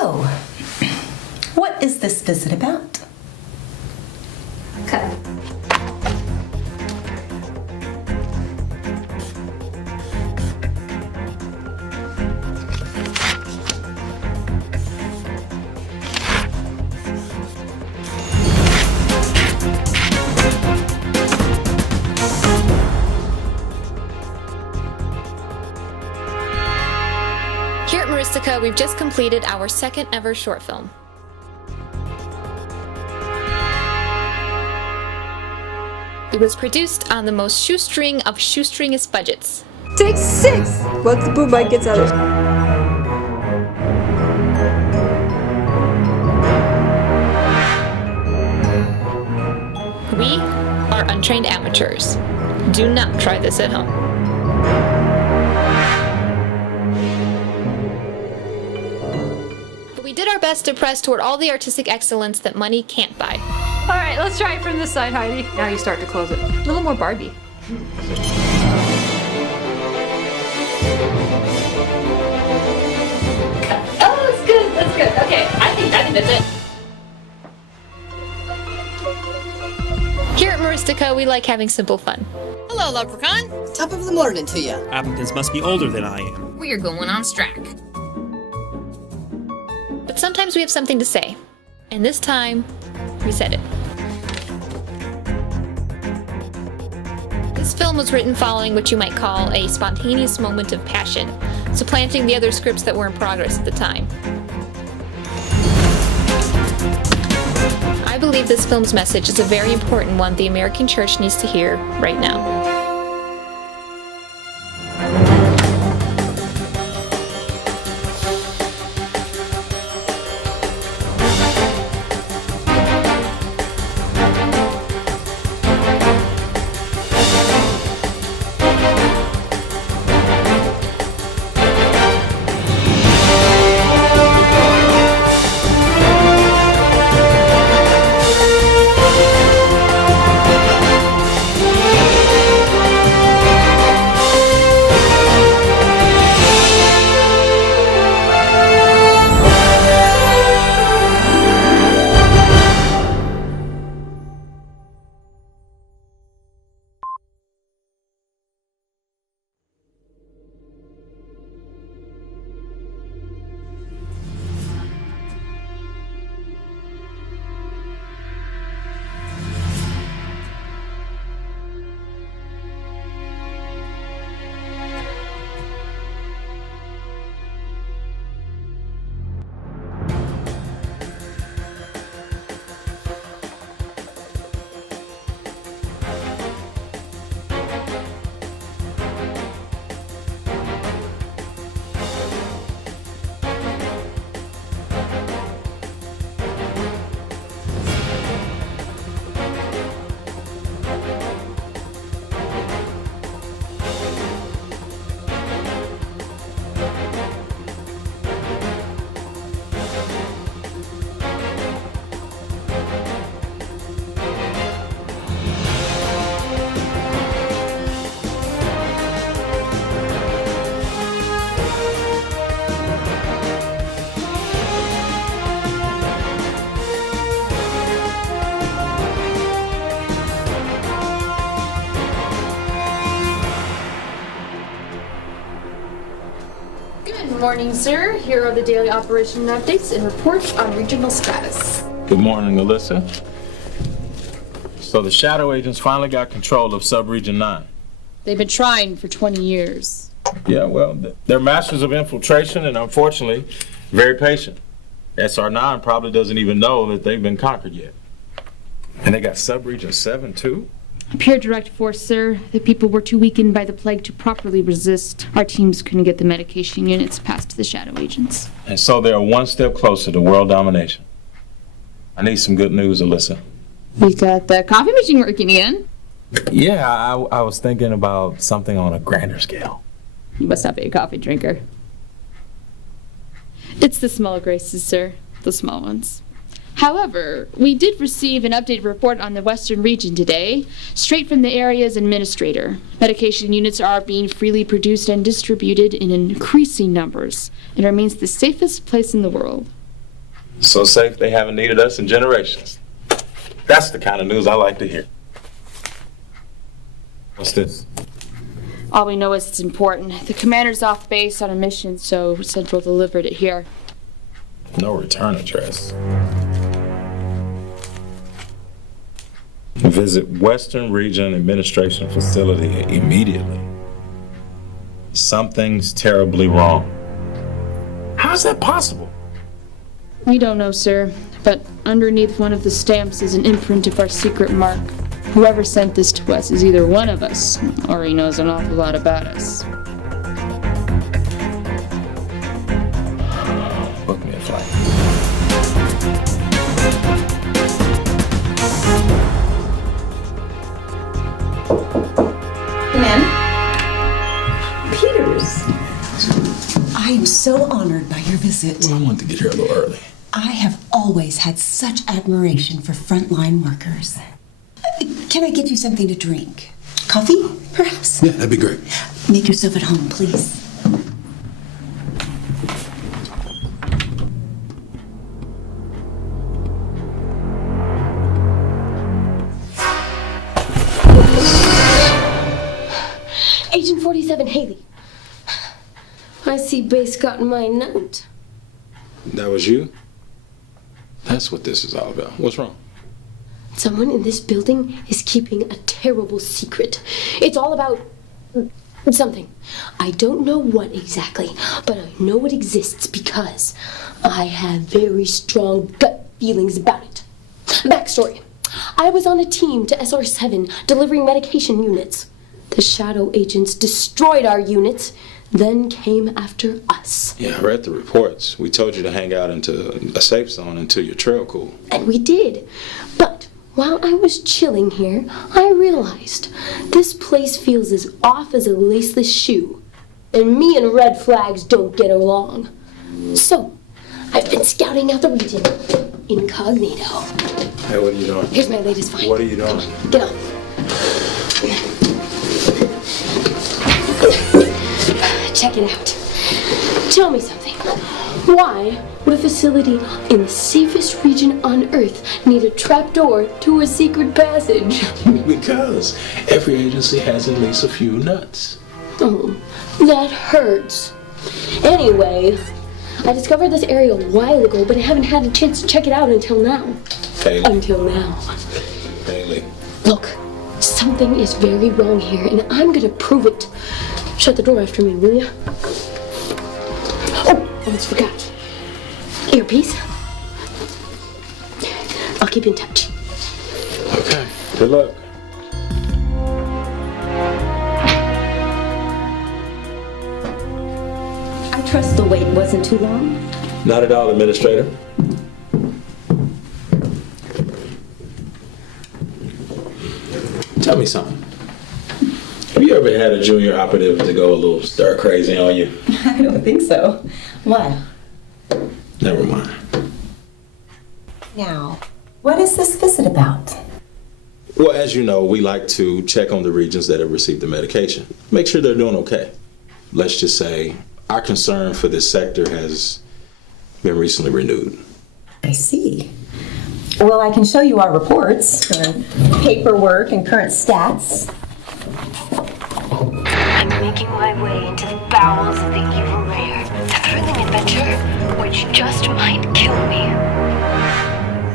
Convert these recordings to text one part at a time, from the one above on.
So, what is this visit about? Okay. Here at Myristica, we've just completed our second ever short film. It was produced on the most shoestring of shoestringest budgets. Take 6! What the boom bike gets out of. We are untrained amateurs. Do not try this at home. But we did our best to press toward all the artistic excellence that money can't buy. All right, let's try it from this side, Heidi. Now you start to close it. A little more Barbie. Oh, that's good, that's good. Okay, I think that's it. Here at Myristica, we like having simple fun. Hello, Leprechaun. Top of the morning to you. Applicants must be older than I am. We are going on strike. But sometimes we have something to say. And this time, we said it. This film was written following what you might call a spontaneous moment of passion, supplanting the other scripts that were in progress at the time. I believe this film's message is a very important one the American church needs to hear right now. Good morning, sir. Here are the daily operation updates and reports on regional status. Good morning, Alyssa. So the shadow agents finally got control of Subregion 9. They've been trying for 20 years. Yeah, well, they're masters of infiltration and unfortunately, very patient. SR9 probably doesn't even know that they've been conquered yet. And they got Subregion 7 too? A pure direct force, sir. The people were too weakened by the plague to properly resist. Our teams couldn't get the medication units past the shadow agents. And so they're one step closer to world domination. I need some good news, Alyssa. We got the coffee machine working again. Yeah, I was thinking about something on a grander scale. You must not be a coffee drinker. It's the small graces, sir. The small ones. However, we did receive an updated report on the Western region today, straight from the area's administrator. Medication units are being freely produced and distributed in increasing numbers. It remains the safest place in the world. So safe they haven't needed us in generations. That's the kind of news I like to hear. What's this? All we know is it's important. The commander's off base on a mission, so Central delivered it here. No return address. Visit Western Region Administration Facility immediately. Something's terribly wrong. How is that possible? We don't know, sir, but underneath one of the stamps is an imprint of our secret mark. Whoever sent this to us is either one of us, or he knows an awful lot about us. Book me a flight. Ma'am? Peters. I am so honored by your visit. I wanted to get here a little early. I have always had such admiration for frontline workers. Can I get you something to drink? Coffee, perhaps? Yeah, that'd be great. Make yourself at home, please. Agent 47 Haley. I see Base got my note. That was you? That's what this is all about. What's wrong? Someone in this building is keeping a terrible secret. It's all about something. I don't know what exactly, but I know it exists because I have very strong gut feelings about it. Backstory. I was on a team to SR7 delivering medication units. The shadow agents destroyed our units, then came after us. Yeah, I read the reports. We told you to hang out into a safe zone until your trail cooled. And we did. But while I was chilling here, I realized this place feels as off as a laceless shoe. And me and red flags don't get along. So, I've been scouting out the region, incognito. Hey, what are you doing? Here's my latest find. What are you doing? Get on. Check it out. Tell me something. Why would a facility in the safest region on Earth need a trapdoor to a secret passage? Because every agency has at least a few nuts. Oh, that hurts. Anyway, I discovered this area a while ago, but I haven't had a chance to check it out until now. Haley. Until now. Haley. Look, something is very wrong here, and I'm gonna prove it. Shut the door after me, will you? Oh, almost forgot. Earpiece. I'll keep in touch. Okay. Good luck. I trust the wait wasn't too long. Not at all, Administrator. Tell me something. Have you ever had a junior operative to go a little stir crazy on you? I don't think so. Why? Never mind. Now, what is this visit about? Well, as you know, we like to check on the regions that have received the medication. Make sure they're doing okay. Let's just say our concern for this sector has been recently renewed. I see. Well, I can show you our reports, paperwork and current stats. I'm making my way into the bowels of the evil lair. A thrilling adventure, which just might kill me.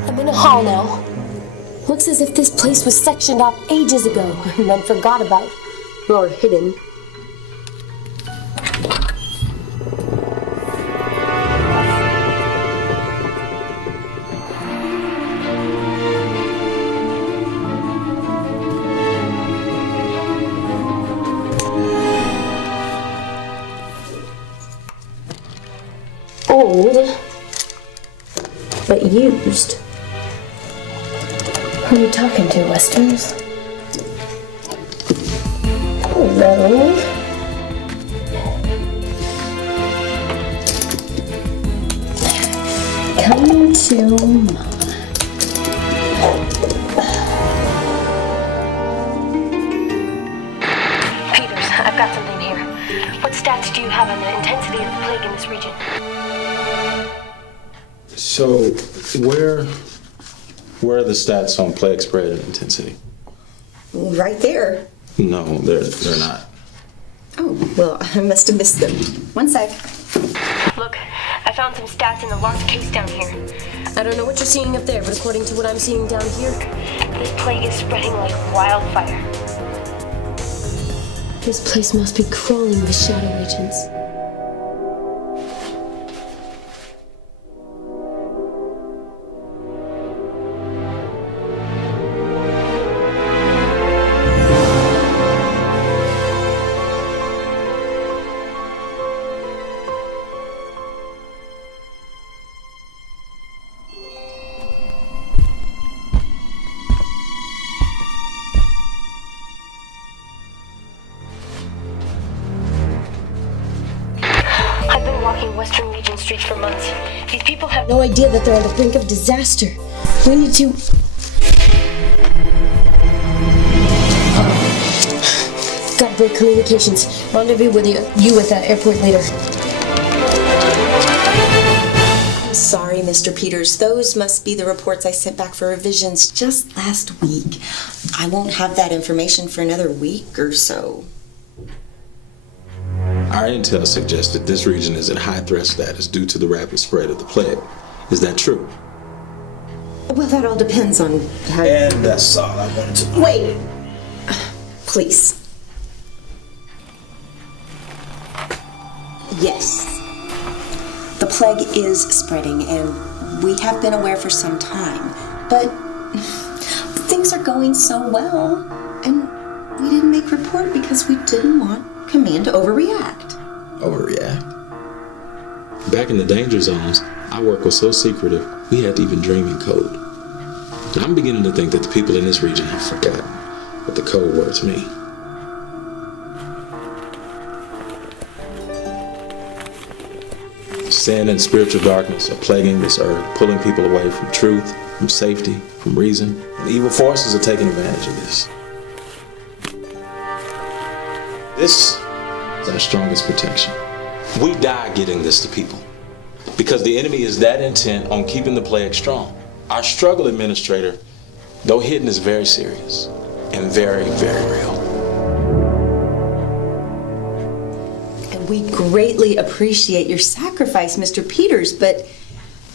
I'm in a hall now. Looks as if this place was sectioned off ages ago and then forgot about. Or hidden. Old, but used. Who are you talking to, Westerns? Hello? Come to Mama. Peters, I've got something here. What stats do you have on the intensity of the plague in this region? So, where are the stats on plague spread and intensity? Right there. No, they're not. Oh, well, I must have missed them. One sec. Look, I found some stats in the locked case down here. I don't know what you're seeing up there, but according to what I'm seeing down here, This plague is spreading like wildfire. this place must be crawling with shadow agents. I've been walking Western Region streets for months. These people have No idea that they're on the brink of disaster. We need to... Gotta break communications. Rendezvous with you at the airport later. I'm sorry, Mr. Peters. Those must be the reports I sent back for revisions just last week. I won't have that information for another week or so. Our intel suggests that this region is at high threat status due to the rapid spread of the plague. Is that true? Well, that all depends on how... And that's all I wanted to know. Wait! Please. Yes. The plague is spreading, and we have been aware for some time. But things are going so well, and we didn't make report because we didn't want Command to overreact. Overreact? Back in the danger zones, our work was so secretive, we had to even dream in code. And I'm beginning to think that the people in this region have forgotten what the code words mean. Sin and spiritual darkness are plaguing this earth, pulling people away from truth, from safety, from reason. And evil forces are taking advantage of this. This is our strongest protection. We die getting this to people because the enemy is that intent on keeping the plague strong. Our struggle, Administrator, though hidden, is very serious and very, very real. And we greatly appreciate your sacrifice, Mr. Peters, but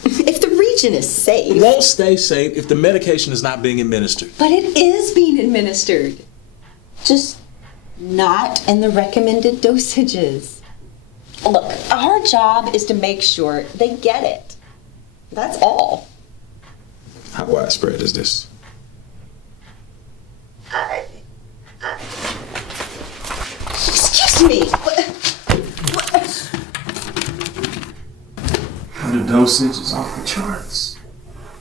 if the region is safe... It won't stay safe if the medication is not being administered. But it is being administered. Just not in the recommended dosages. Look, our job is to make sure they get it. That's all. How widespread is this? Excuse me. The dosage is off the charts.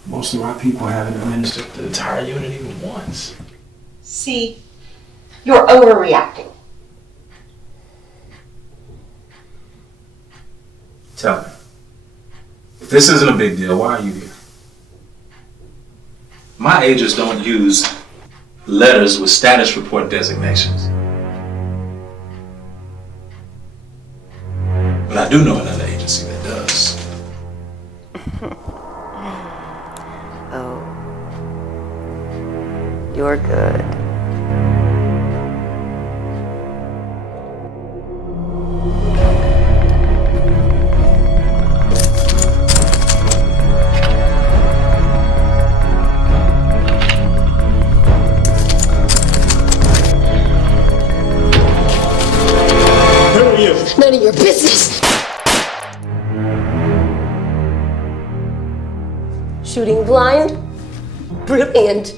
Most of our people haven't administered the entire unit even once. See, you're overreacting. Tell me, if this isn't a big deal, why are you here? My agents don't use letters with status report designations. But I do know another agency that does. Oh. You're good. None of your business! Shooting blind? Brilliant.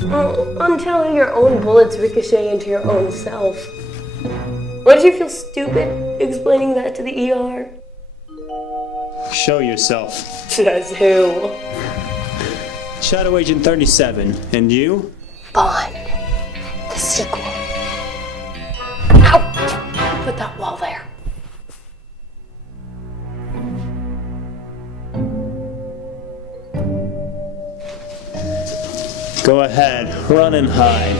Until your own bullets ricochet into your own self. Wouldn't you feel stupid explaining that to the ER? Show yourself. Says who? Shadow Agent 37. And you? Bond. The sequel. Ow! Put that wall there. Go ahead, run and hide.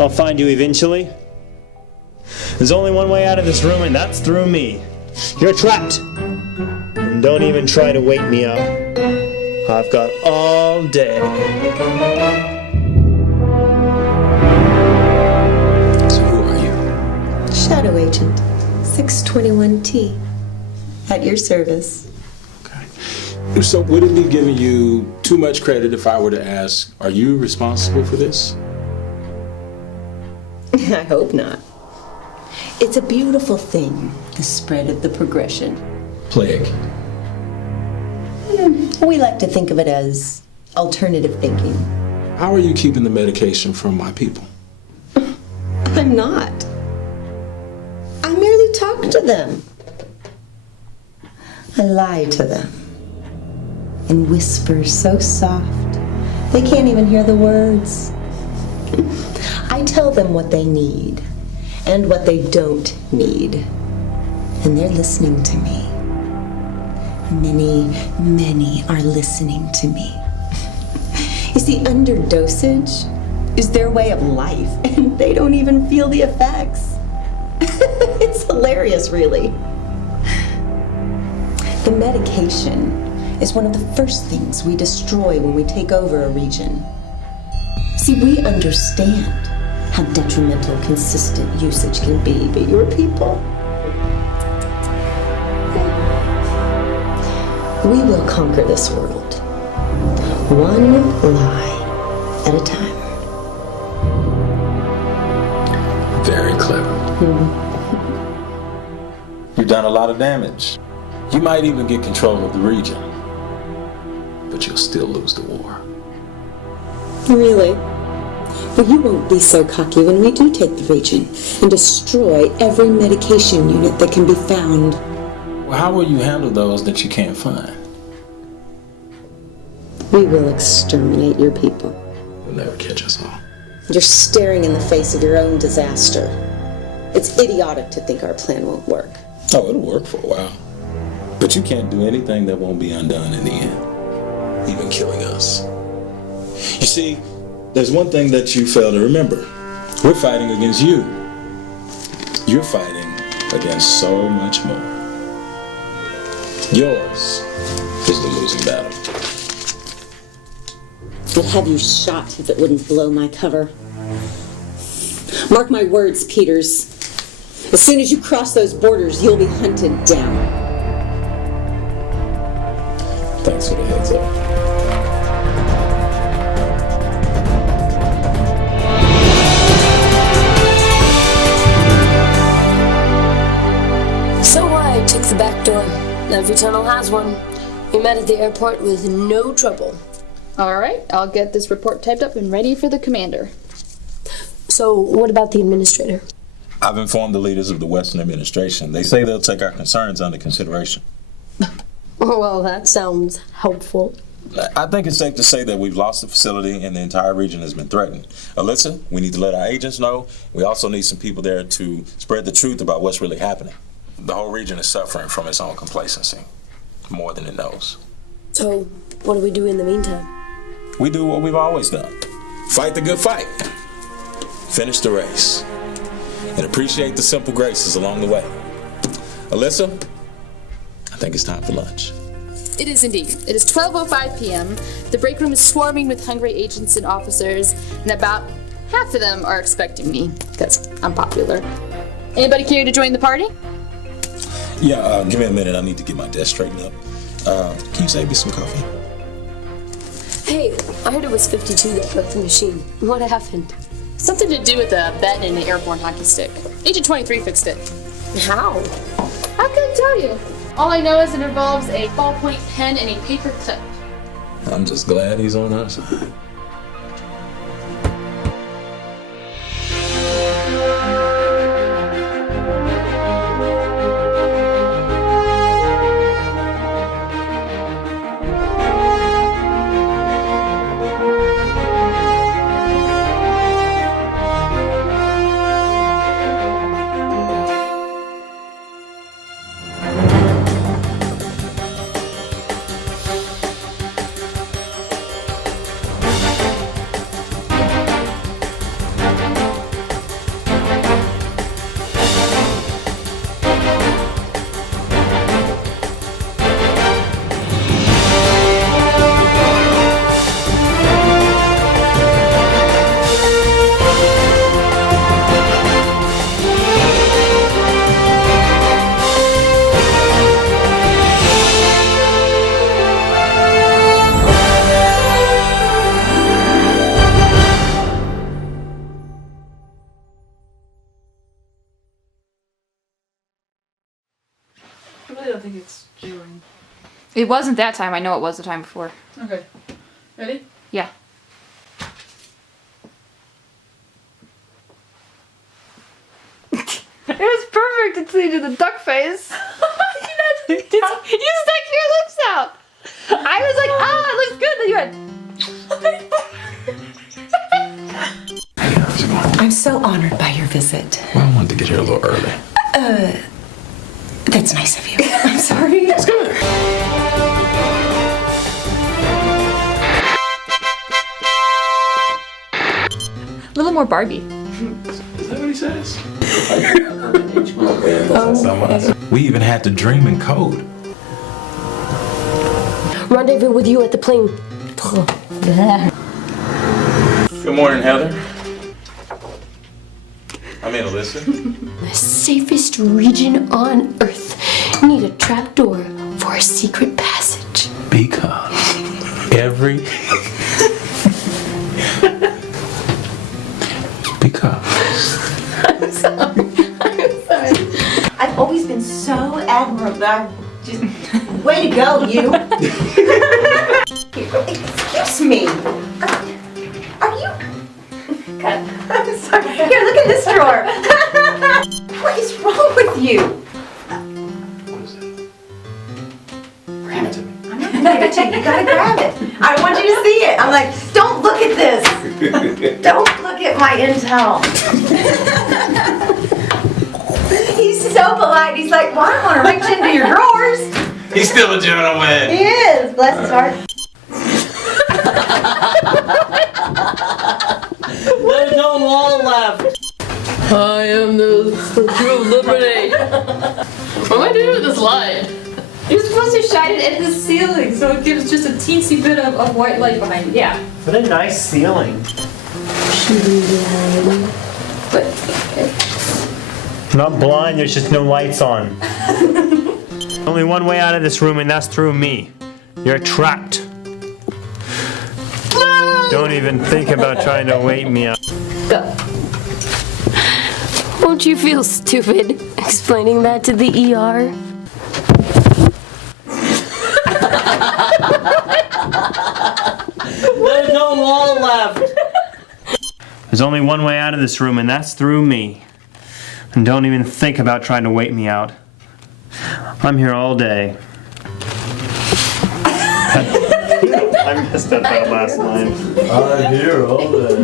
I'll find you eventually. There's only one way out of this room, and that's through me. You're trapped. And don't even try to wake me up. I've got all day. So who are you? Shadow Agent, 621T. At your service. Okay. So would it be giving you too much credit if I were to ask, are you responsible for this? I hope not. It's a beautiful thing, the spread of the progression. Plague. We like to think of it as alternative thinking. How are you keeping the medication from my people? I'm not. I merely talk to them. I lie to them. In whispers so soft, they can't even hear the words. I tell them what they need and what they don't need. And they're listening to me. Many are listening to me. You see, underdosage is their way of life, and they don't even feel the effects. It's hilarious, really. The medication is one of the first things we destroy when we take over a region. See, we understand how detrimental consistent usage can be, but your people, we will conquer this world, one lie at a time. Very clever. You've done a lot of damage. You might even get control of the region, but you'll still lose the war. Really? Well, you won't be so cocky when we do take the region and destroy every medication unit that can be found. Well, how will you handle those that you can't find? We will exterminate your people. You'll never catch us all. You're staring in the face of your own disaster. It's idiotic to think our plan won't work. Oh, it'll work for a while. But you can't do anything that won't be undone in the end, even killing us. You see, there's one thing that you fail to remember. We're fighting against you. You're fighting against so much more. Yours is the losing battle. I'd have you shot if it wouldn't blow my cover. Mark my words, Peters. As soon as you cross those borders, you'll be hunted down. Thanks for the heads up. So I took the back door. Every tunnel has one. We met at the airport with no trouble. All right, I'll get this report typed up and ready for the commander. So what about the administrator? I've informed the leaders of the Western administration. They say they'll take our concerns under consideration. Well, that sounds helpful. I think it's safe to say that we've lost the facility and the entire region has been threatened. Alyssa, we need to let our agents know. We also need some people there to spread the truth about what's really happening. The whole region is suffering from its own complacency, more than it knows. So what do we do in the meantime? We do what we've always done. Fight the good fight. Finish the race. And appreciate the simple graces along the way. Alyssa, I think it's time for lunch. It is indeed. It is 12:05 p.m. The break room is swarming with hungry agents and officers, and about half of them are expecting me, because I'm popular. Anybody care to join the party? Yeah, give me a minute. I need to get my desk straightened up. Can you save me some coffee? Hey, I heard it was 52 that broke the machine. What happened? Something to do with a bet and an airborne hockey stick. Agent 23 fixed it. How? I couldn't tell you. All I know is it involves a ballpoint pen and a paper clip. I'm just glad he's on our side. don't think it's Juli. It wasn't that time. I know it was the time before. Okay. Ready? Yeah. It was perfect until you did the duck face. You stuck your lips out. I was like, it looks good. Then you went. I'm so honored by your visit. Well, I wanted to get here a little early. That's nice of you. I'm sorry. It's good. A little more Barbie. Is that what he says? We even had to dream in code. Rendezvous with you at the plane. Good morning, Heather. I mean, Alyssa. The safest region on Earth. Need a trapdoor for a secret passage. Because I'm sorry. I've always been so admirable. Way to go, you. Excuse me. Are you? I'm sorry. Here, look at this drawer. What is wrong with you? What is it? Give it to me. I'm not gonna give it to you. You gotta grab it. I want you to see it. I'm like, don't look at this. Don't look at my intel. He's so polite. He's like, well, I don't want to reach into your drawers. He's still a gentleman. He is. Bless his heart. There's no wall left. I am the Statue of Liberty. What am I doing with this light? You're supposed to shine it at the ceiling so it gives just a teensy bit of white light behind it. Yeah. What a nice ceiling. But I'm not blind, there's just no lights on. Only one way out of this room, and that's through me. You're trapped. Don't even think about trying to wake me up. Won't you feel stupid explaining that to the ER? There's no wall left. There's only one way out of this room, and that's through me. And don't even think about trying to wake me out. I'm here all day. I messed up that last line. I'm here all day.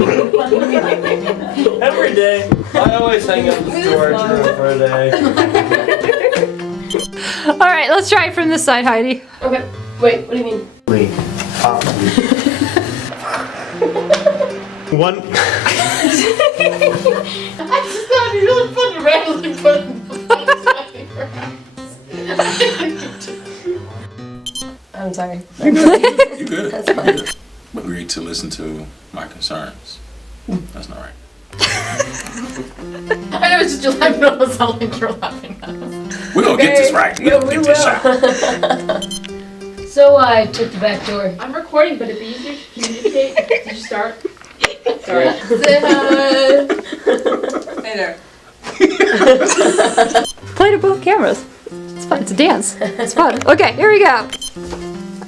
Every day. I always hang up the storage room for a day. all right, let's try it from this side, Heidi. Okay. Wait, what do you mean? Wait. One. I just thought it'd be really fun to randomly put I'm sorry. You good. That's fine. Agreed to listen to my concerns. That's not right. I know it's just you're laughing at us. Sound like you're laughing at us. We're gonna get this right. We're gonna get this shot. So I took the back door. I'm recording, but it'd be easier to communicate. Did you start? Sorry. Say hi. Hey there. Play to both cameras. It's fun. It's a dance. It's fun. Okay, here we go.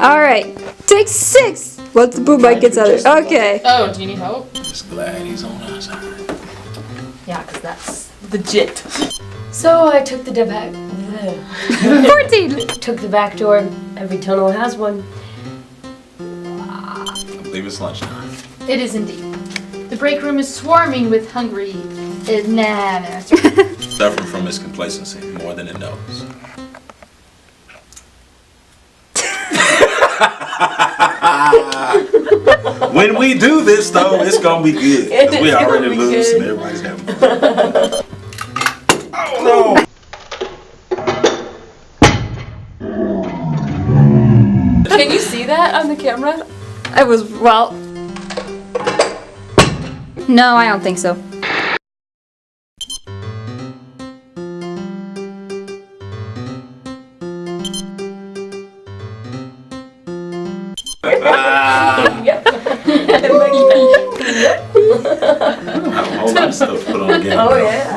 All right, take 6. Once the boom mic gets out of there. Okay. Oh, do you need help? Just glad he's on our side. Yeah, because that's legit. So I took the back. 14. Took the back door. Every tunnel has one. I believe it's lunchtime. It is indeed. The break room is swarming with hungry bananas. Suffering from his complacency more than it knows. When we do this, though, it's gonna be good. Because we already lose and everybody's having fun. Oh no! Can you see that on the camera? It was, well. No, I don't think so. I have a whole lot of stuff put on the game. Oh, yeah.